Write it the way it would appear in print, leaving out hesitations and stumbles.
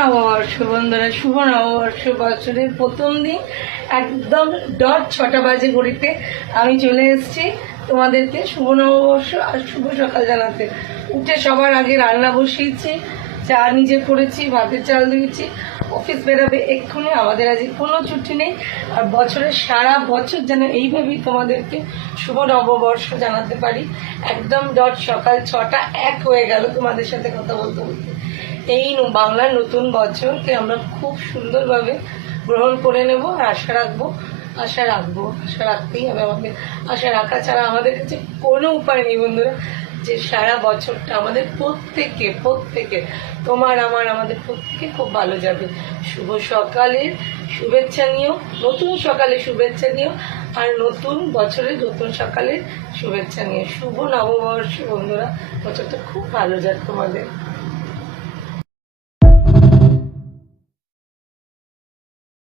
নববর্ষ বন্ধুরা, শুভ নববর্ষ। বছরের প্রথম দিন একদম ডট 6টা বাজে ঘড়িতে আমি চলে এসেছি তোমাদেরকে শুভ নববর্ষ আর শুভ সকাল জানাতে। উঠে সবার আগে রান্না বসিয়েছি, চা নিজে করেছি, ভাতের চাল দিয়েছি। অফিস বেরোবে এক্ষুনি, আমাদের আজ কোনো ছুটি নেই। আর বছরের সারা বছর যেন এইভাবেই তোমাদেরকে শুভ নববর্ষ জানাতে পারি। একদম ডট সকাল 6টা 1 হয়ে গেল তোমাদের সাথে কথা বলতে বলতে। এই বাংলার নতুন বছরকে আমরা খুব সুন্দরভাবে গ্রহণ করে নেব আর আশা রাখতেই হবে আমাদের। আশা রাখা ছাড়া আমাদের কাছে কোনো উপায় নেই বন্ধুরা, যে সারা বছরটা আমাদের প্রত্যেকে তোমার আমাদের প্রত্যেকে খুব ভালো যাবে। শুভ সকালের শুভেচ্ছা নিও, নতুন সকালে শুভেচ্ছা নিও, আর নতুন বছরের নতুন সকালের শুভেচ্ছা নিও। শুভ নববর্ষ বন্ধুরা, বছরটা খুব ভালো যাক তোমাদের।